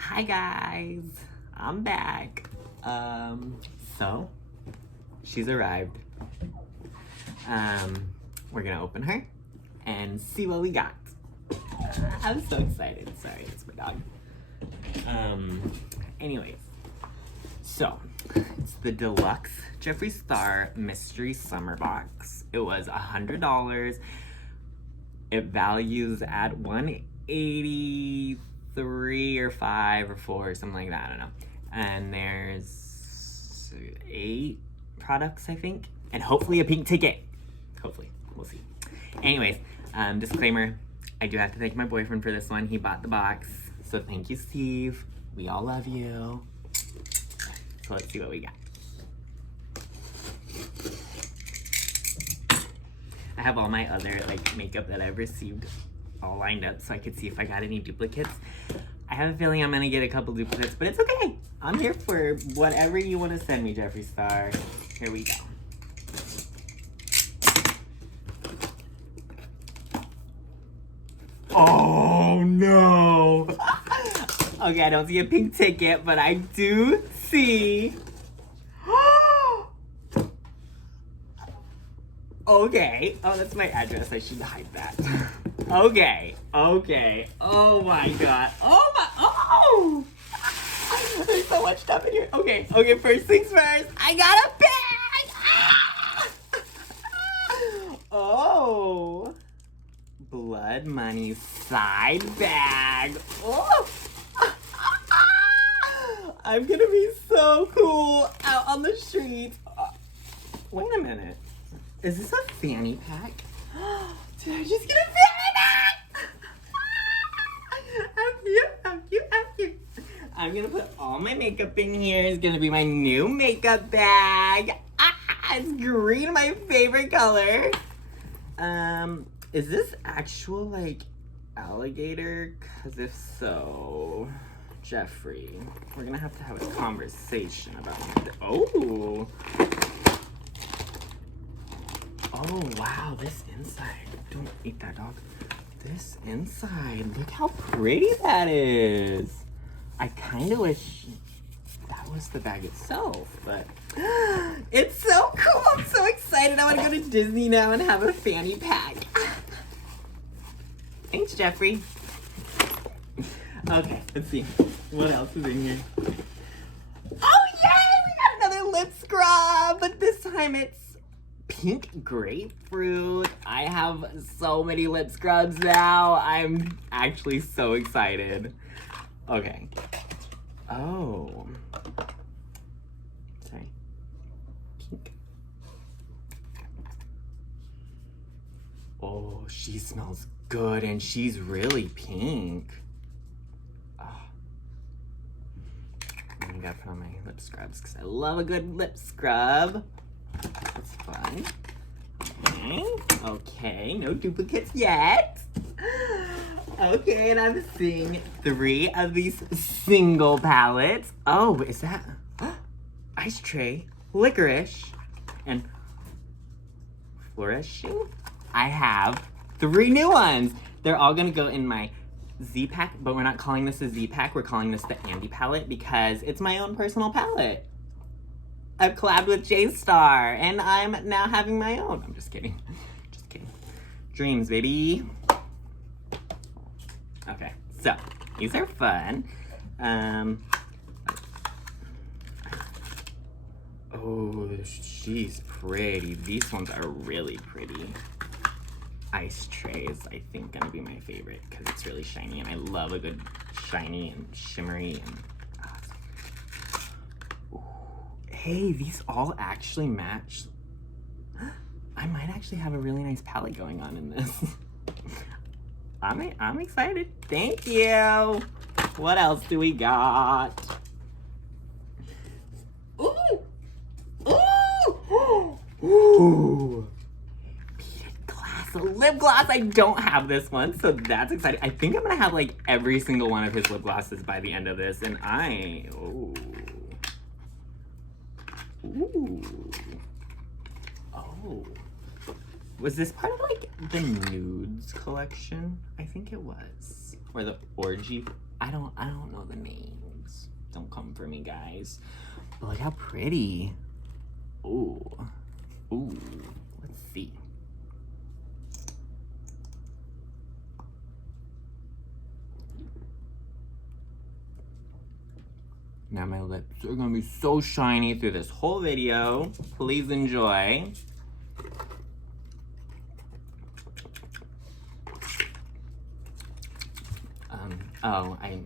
Hi guys, I'm back. So she's arrived. We're gonna open her and see what we got. I'm so excited. Sorry, it's my dog. Anyways, so it's the Deluxe Jeffree Star Mystery Summer Box. It was $100. It values at $183 or $5 or $4 or something like that. I don't know. And there's 8 products, I think, and hopefully a pink ticket. Hopefully, we'll see. Anyways, disclaimer: I do have to thank my boyfriend for this one. He bought the box, so thank you, Steve. We all love you. So let's see what we got. I have all my other makeup that I've received all lined up so I could see if I got any duplicates. I have a feeling I'm gonna get a couple duplicates, but it's okay. I'm here for whatever you want to send me, Jeffree Star. Here we go. Oh no! Okay, I don't see a pink ticket, but I do see. Okay. Oh, that's my address. I should hide that. Okay. Okay. Oh my god. Oh my. Oh! There's so much stuff in here. Okay. Okay. First things first. I got a bag. Oh. Blood Money side bag. Oh. I'm gonna be so cool out on the streets. Wait a minute. Is this a fanny pack? Did I just get a fanny pack? How cute, how cute, how cute. I'm gonna put all my makeup in here. It's gonna be my new makeup bag. It's green, my favorite color. Is this actual, alligator? Because if so, Jeffree, we're gonna have to have a conversation about it. Oh! Oh, wow, this inside. Don't eat that, dog. This inside. Look how pretty that is. I kind of wish that was the bag itself, but it's so cool. I'm so excited. I want to go to Disney now and have a fanny pack. Thanks, Jeffree. Okay, let's see. What else is in here? Oh, yay! We got another lip scrub, but this time it's pink grapefruit. I have so many lip scrubs now. I'm actually so excited. Okay. Oh. Sorry. Pink. Oh, she smells good and she's really pink. Oh. I gotta put on my lip scrubs because I love a good lip scrub. That's fun. Okay, no duplicates yet. Okay, and I'm seeing 3 of these single palettes. Oh, is that ice tray, licorice, and flourishing? I have 3 new ones. They're all gonna go in my Z pack, but we're not calling this a Z pack. We're calling this the Andiii palette because it's my own personal palette. I've collabed with J-Star, and I'm now having my own. I'm just kidding. Just kidding. Dreams, baby. Okay, so these are fun. Oh, she's pretty. These ones are really pretty. Ice tray is, I think, gonna be my favorite because it's really shiny, and I love a good shiny and shimmery and hey, these all actually match. I might actually have a really nice palette going on in this. I'm excited. Thank you. What else do we got? Ooh! Ooh! Ooh! Beaded glass, a lip gloss. I don't have this one, so that's exciting. I think I'm gonna have every single one of his lip glosses by the end of this, and ooh. Ooh. Oh. Was this part of the nudes collection? I think it was. Or the orgy I don't know the names. Don't come for me, guys. But look how pretty. Ooh. Ooh. Let's see. Now my lips are gonna be so shiny through this whole video. Please enjoy.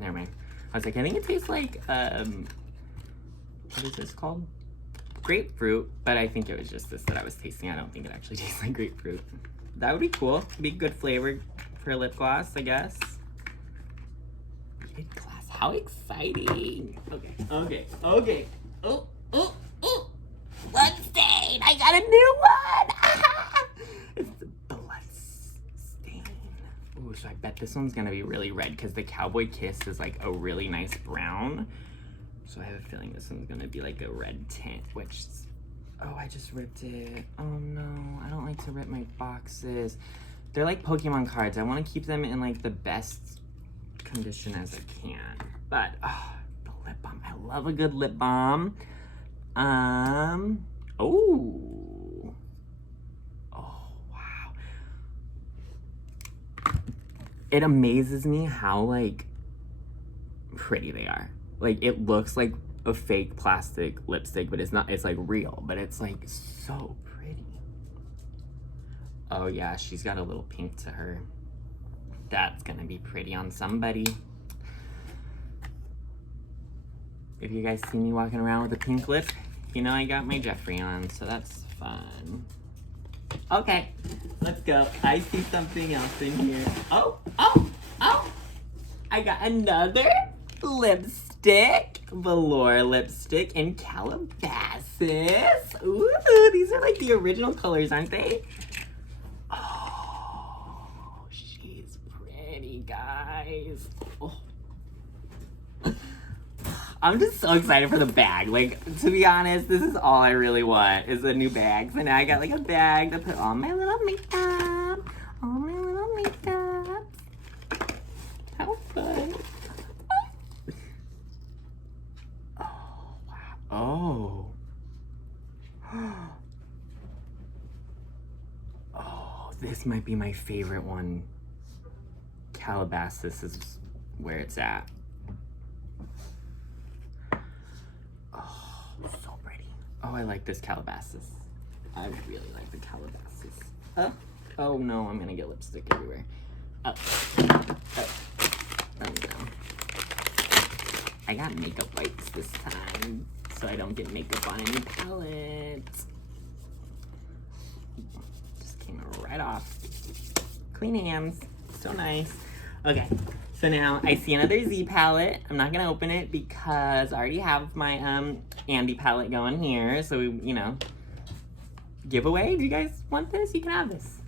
Never mind. I was like, I think it tastes like, what is this called? Grapefruit, but I think it was just this that I was tasting. I don't think it actually tastes like grapefruit. That would be cool. It'd be good flavor for a lip gloss, I guess. Lip gloss, how exciting. Okay. Oh. Blood stain, I got a new one. It's the blood stain. Ooh, so I bet this one's gonna be really red because the Cowboy Kiss is like a really nice brown. So I have a feeling this one's gonna be like a red tint, which, oh, I just ripped it. Oh no, I don't like to rip my boxes. They're like Pokemon cards. I wanna keep them in like the best condition as I can. But, oh, the lip balm. I love a good lip balm. Oh, wow. It amazes me how, like, pretty they are. Like, it looks like a fake plastic lipstick, but it's not. It's, like, real. But it's, like, so pretty. Oh, yeah, she's got a little pink to her. That's gonna be pretty on somebody. If you guys see me walking around with a pink lip, you know I got my Jeffree on, so that's fun. Okay, let's go. I see something else in here. Oh! I got another lipstick. Velour Lipstick in Calabasas. Ooh, these are like the original colors, aren't they? Oh, she's pretty, guys. Oh. I'm just so excited for the bag. Like, to be honest, this is all I really want is a new bag. So now I got like a bag to put all my little makeup. All my little makeup. How fun. Oh, wow. Oh, this might be my favorite one. Calabasas is where it's at. So pretty. Oh, I like this Calabasas. I really like the Calabasas. Oh no, I'm gonna get lipstick everywhere. Oh no. I got makeup wipes this time, so I don't get makeup on any palette. Just came right off. Clean hands. So nice. Okay. So now I see another Z palette. I'm not gonna open it because I already have my Andiii palette going here. So we, you know, giveaway. If you guys want this, you can have this.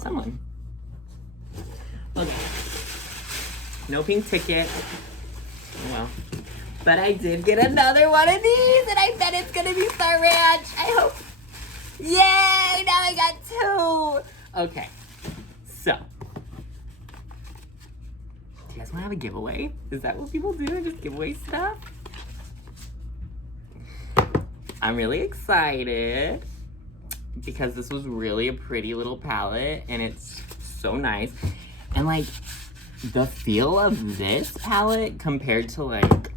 Someone. Okay. No pink ticket. Oh well. But I did get another one of these, and I bet it's gonna be Star Ranch. I hope. Yay! Now I got two. Okay. So. Do you guys want to have a giveaway? Is that what people do? Just give away stuff? I'm really excited because this was really a pretty little palette and it's so nice. And like the feel of this palette compared to like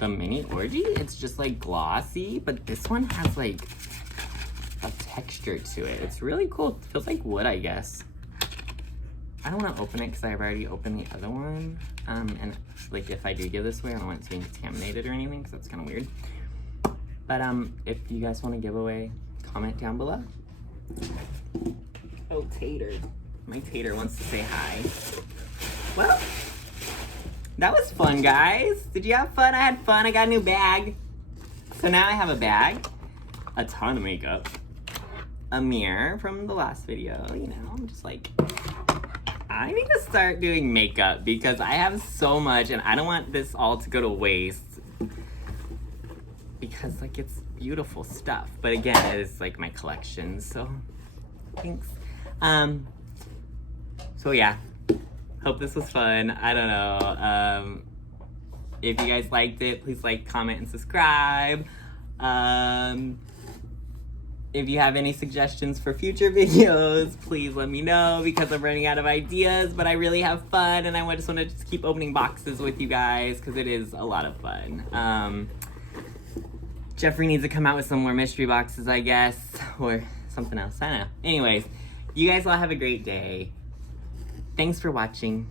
the mini orgy, it's just like glossy, but this one has like a texture to it. It's really cool. It feels like wood, I guess. I don't want to open it because I've already opened the other one. And like if I do give this away, I don't want it to be contaminated or anything because that's kind of weird. But if you guys want to give away, comment down below. Oh, Tater. My Tater wants to say hi. Well, that was fun, guys. Did you have fun? I had fun. I got a new bag. So now I have a bag, a ton of makeup, a mirror from the last video. You know, I'm just like, I need to start doing makeup because I have so much and I don't want this all to go to waste because like it's beautiful stuff. But again, it's like my collection, so thanks. So yeah, Hope this was fun. I don't know. If you guys liked it, please like, comment, and subscribe. If you have any suggestions for future videos, please let me know because I'm running out of ideas, but I really have fun and I just want to just keep opening boxes with you guys because it is a lot of fun. Jeffree needs to come out with some more mystery boxes, I guess, or something else. I don't know. Anyways, you guys all have a great day. Thanks for watching.